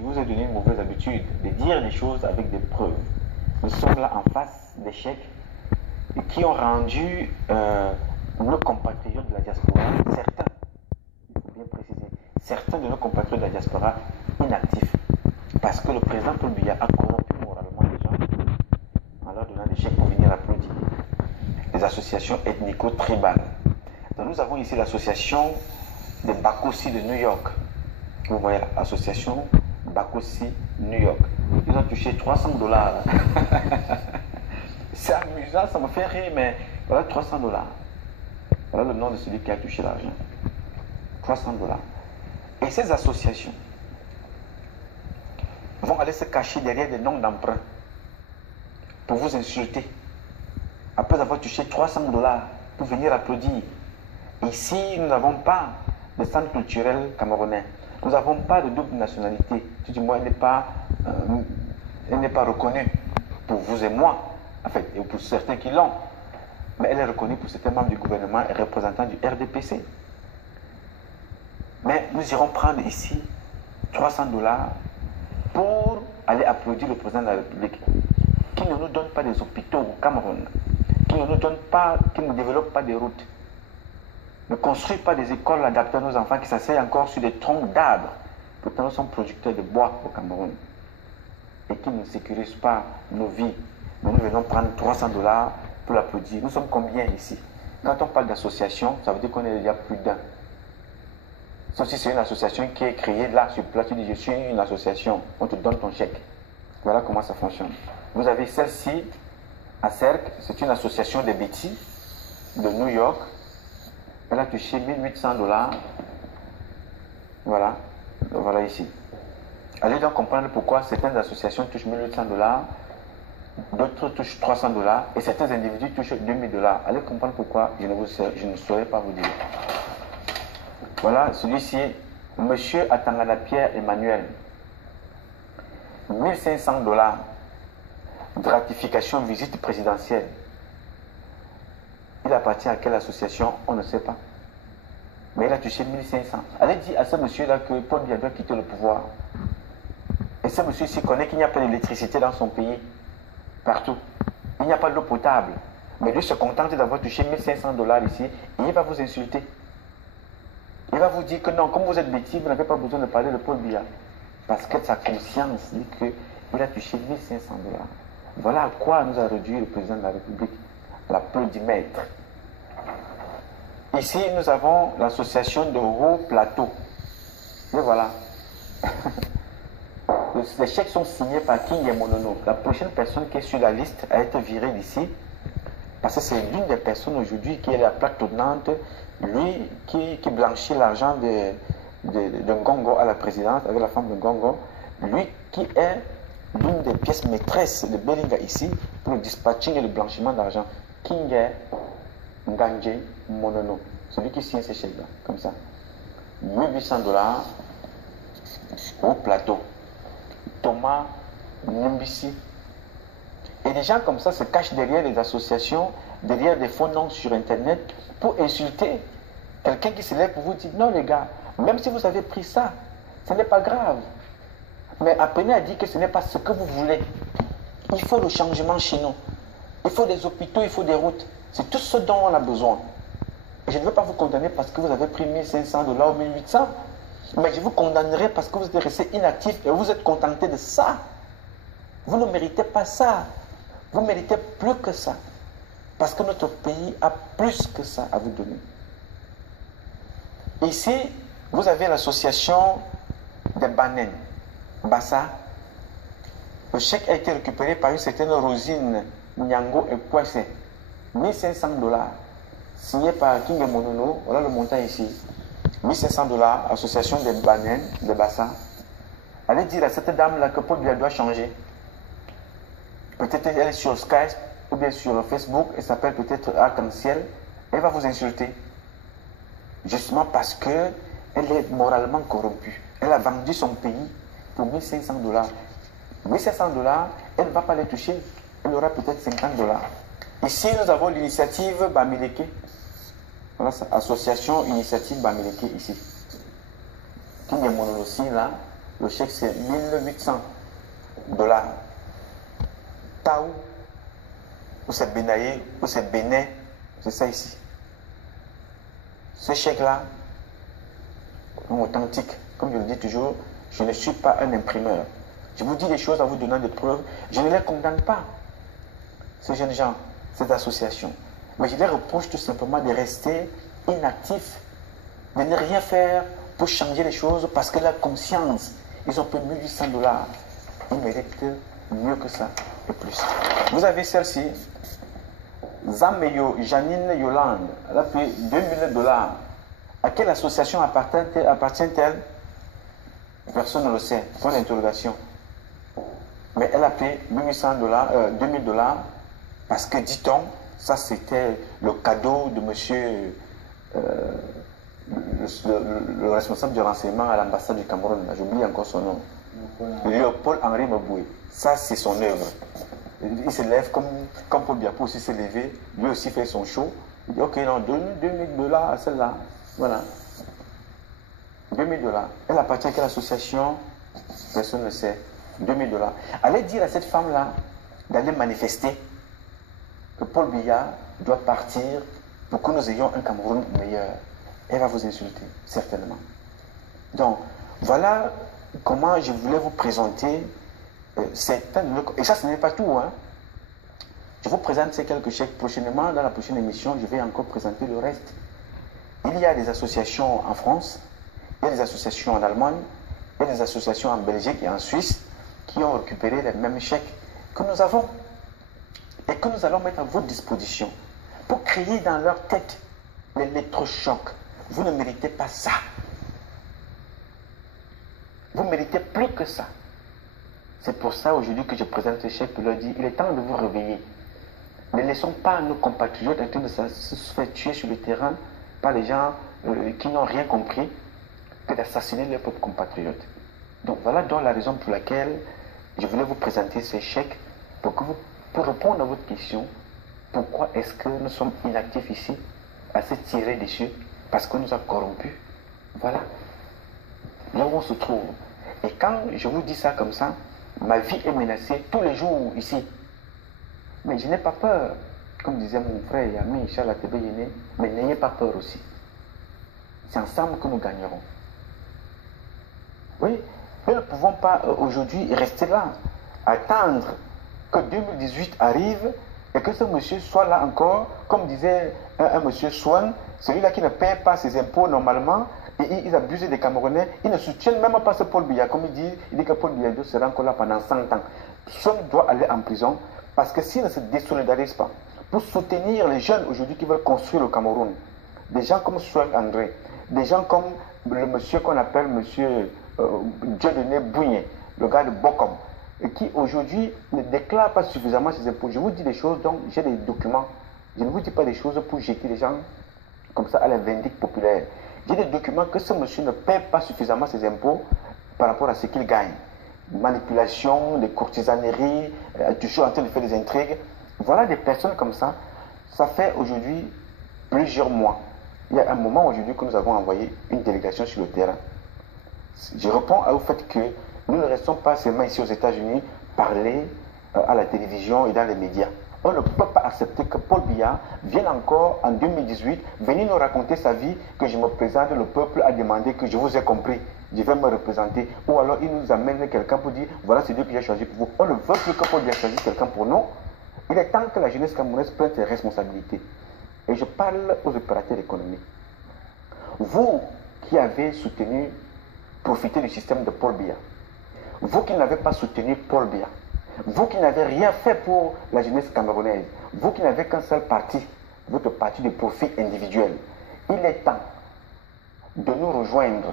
Je vous ai donné une mauvaise habitude de dire des choses avec des preuves. Nous sommes là en face d'échecs qui ont rendu nos compatriotes de la diaspora, certains, il faut bien préciser, certains de nos compatriotes de la diaspora inactifs. Parce que le président Paul Biya a corrompu moralement les gens en leur donnant des chèques pour venir applaudir. Les associations ethnico-tribales. Donc nous avons ici l'association des Bakossi de New York. Vous voyez, l'association Bakossi New York. Ils ont touché $300. C'est amusant, ça me fait rire, mais voilà $300. Voilà le nom de celui qui a touché l'argent. $300. Et ces associations vont aller se cacher derrière des noms d'emprunt pour vous insulter. Après avoir touché $300 pour venir applaudir. Ici, nous n'avons pas de centre culturel camerounais. Nous n'avons pas de double nationalité. Tout du moins, elle n'est pas reconnue pour vous et moi, en fait, et pour certains qui l'ont. Mais elle est reconnue pour certains membres du gouvernement et représentants du RDPC. Mais nous irons prendre ici $300 pour aller applaudir le président de la République, qui ne nous donne pas des hôpitaux au Cameroun, qui ne nous donne pas, qui ne développe pas des routes, ne construit pas des écoles adaptées à nos enfants, qui s'asseyent encore sur des troncs d'arbres. Pourtant, nous sommes producteurs de bois au Cameroun et qui ne sécurise pas nos vies. Mais nous venons prendre $300 pour l'applaudir. Nous sommes combien ici? Quand on parle d'association, ça veut dire qu'on est déjà plus d'un. Sauf si c'est une association qui est créée là sur place, tu dis je suis une association, on te donne ton chèque. Voilà comment ça fonctionne. Vous avez celle-ci à Cercle, c'est une association de Betty de New York. Elle a touché $1800. Voilà, voilà ici. Allez donc comprendre pourquoi certaines associations touchent $1800, d'autres touchent $300 et certains individus touchent $2000. Allez comprendre pourquoi je ne saurais pas vous dire. Voilà, celui-ci, Monsieur Atangana Pierre Emmanuel. $1500. Gratification visite présidentielle. Il appartient à quelle association? On ne sait pas. Mais il a touché 1500. Allez dire à ce monsieur-là que Paul Biya doit quitter le pouvoir. Et ce monsieur-ci connaît qu'il n'y a pas d'électricité dans son pays. Partout. Il n'y a pas d'eau potable. Mais lui se contente d'avoir touché $1500 ici et il va vous insulter. Il va vous dire que non, comme vous êtes bêtis, vous n'avez pas besoin de parler de Paul Biya. Parce que sa conscience dit qu'il a touché $1500. Voilà à quoi nous a réduit le président de la République. L'applaudimètre. Ici, nous avons l'association de Haut Plateau. Et voilà. Les chèques sont signés par King et Monono. La prochaine personne qui est sur la liste a été virée d'ici. Parce que c'est l'une des personnes aujourd'hui qui est la plaque tournante. Lui qui blanchit l'argent de Ngongo à la présidence avec la femme de Ngongo. Lui qui est l'une des pièces maîtresses de Belinga ici pour le dispatching et le blanchiment d'argent. King est Nganje Monono, celui qui signe ces chèques-là, comme ça. $1800 au plateau. Thomas Nimbisi. Et des gens comme ça se cachent derrière les associations, derrière des faux noms sur Internet pour insulter quelqu'un qui se lève pour vous dire non les gars, même si vous avez pris ça, ce n'est pas grave. Mais apprenez à dire que ce n'est pas ce que vous voulez. Il faut le changement chez nous. Il faut des hôpitaux, il faut des routes. C'est tout ce dont on a besoin. Et je ne veux pas vous condamner parce que vous avez pris $1500 ou 1800. Mais je vous condamnerai parce que vous êtes resté inactif et vous êtes contenté de ça. Vous ne méritez pas ça. Vous méritez plus que ça. Parce que notre pays a plus que ça à vous donner. Ici, vous avez l'association des Banen, Bassa. Le chèque a été récupéré par une certaine Rosine Nyango et Kwese. $1500. Signé par King et Monono. Voilà le montant ici. $1500, association des Banen, de Bassa. Allez dire à cette dame-là que Paul Biya doit changer. Peut-être elle est sur Skype ou bien sur Facebook, elle s'appelle peut-être Arc-en-Ciel. Elle va vous insulter. Justement parce qu'elle est moralement corrompue. Elle a vendu son pays pour $1500. $1500, elle ne va pas les toucher. Elle aura peut-être $50. Ici, nous avons l'initiative Bamileke. Voilà, association Initiative Bamileke ici. Qui est mon aussi là. Le chèque, c'est 1800 dollars. Tao, ou c'est Benaye, ou c'est Bénin, c'est ça ici. Ce chèque-là, authentique, comme je le dis toujours, je ne suis pas un imprimeur. Je vous dis des choses en vous donnant des preuves. Je ne les condamne pas, ces jeunes gens, cette association. Mais je les reproche tout simplement de rester inactifs, de ne rien faire pour changer les choses parce que la conscience, ils ont payé 1800 dollars. Ils méritent mieux que ça et plus. Vous avez celle-ci, Zameyo Janine Yolande, elle a payé 2000 dollars. À quelle association appartient-elle? Personne ne le sait, point d'interrogation. Mais elle a payé 1800 dollars, 2000 dollars parce que, dit-on, ça c'était le cadeau de monsieur, le responsable du renseignement à l'ambassade du Cameroun. J'oublie encore son nom. Léopold-Henri Maboué. Ça, c'est son œuvre. Il se lève comme Paul Biya aussi s'est levé. Lui aussi fait son show. Il dit, ok, non, donne 2000 dollars à celle-là. Voilà. 2000 dollars. Elle appartient à quelle association? Personne ne sait. 2000 dollars. Allez dire à cette femme-là d'aller manifester que Paul Biya doit partir pour que nous ayons un Cameroun meilleur. Elle va vous insulter, certainement. Donc, voilà comment je voulais vous présenter et ça, ce n'est pas tout. Hein. Je vous présente ces quelques chèques. Prochainement, dans la prochaine émission, je vais encore présenter le reste. Il y a des associations en France, il y a des associations en Allemagne, il y a des associations en Belgique et en Suisse qui ont récupéré les mêmes chèques que nous avons et que nous allons mettre à votre disposition pour créer dans leur tête l'électrochoc. Vous ne méritez pas ça. Vous méritez plus que ça. C'est pour ça aujourd'hui que je présente ce chèque pour leur dire, il est temps de vous réveiller. Ne laissons pas nos compatriotes en train de se faire tuer sur le terrain par les gens qui n'ont rien compris que d'assassiner leurs propres compatriotes. Donc voilà donc la raison pour laquelle je voulais vous présenter ce chèque pour répondre à votre question. Pourquoi est-ce que nous sommes inactifs ici à se tirer dessus? Parce qu'on nous a corrompus. Voilà. Là où on se trouve. Et quand je vous dis ça comme ça, ma vie est menacée tous les jours ici. Mais je n'ai pas peur. Comme disait mon frère et ami Charles Atebe Yéné, mais n'ayez pas peur aussi. C'est ensemble que nous gagnerons. Oui, nous ne pouvons pas aujourd'hui rester là, attendre que 2018 arrive et que ce monsieur soit là encore, comme disait un monsieur Swan, celui-là qui ne paie pas ses impôts normalement, et ils abusent des Camerounais, ils ne soutiennent même pas ce Paul Biya, comme il dit que Paul Biya sera encore là pendant 100 ans. Son doit aller en prison, parce que s'il ne se désolidarise pas, pour soutenir les jeunes aujourd'hui qui veulent construire le Cameroun, des gens comme Swan André, des gens comme le monsieur qu'on appelle monsieur Dieudonné Bouigné, le gars de Bokom, et qui aujourd'hui ne déclare pas suffisamment ses impôts. Je vous dis des choses, donc j'ai des documents. Je ne vous dis pas des choses pour jeter les gens comme ça à la vindicte populaire. J'ai des documents que ce monsieur ne paie pas suffisamment ses impôts par rapport à ce qu'il gagne. Manipulation, des courtisaneries, toujours en train de faire des intrigues. Voilà des personnes comme ça. Ça fait aujourd'hui plusieurs mois. Il y a un moment aujourd'hui que nous avons envoyé une délégation sur le terrain. Je réponds au fait que nous ne restons pas seulement ici aux États-Unis parler à la télévision et dans les médias. On ne peut pas accepter que Paul Biya vienne encore en 2018 venir nous raconter sa vie, que je me présente, le peuple a demandé que je vous ai compris, je vais me représenter. Ou alors il nous amène quelqu'un pour dire, voilà c'est Dieu qui a choisi pour vous. On ne veut plus que Paul Biya choisisse quelqu'un pour nous. Il est temps que la jeunesse camerounaise prenne ses responsabilités. Et je parle aux opérateurs économiques. Vous qui avez soutenu, profité du système de Paul Biya, vous qui n'avez pas soutenu Paul Biya, vous qui n'avez rien fait pour la jeunesse camerounaise, vous qui n'avez qu'un seul parti, votre parti de profit individuel, il est temps de nous rejoindre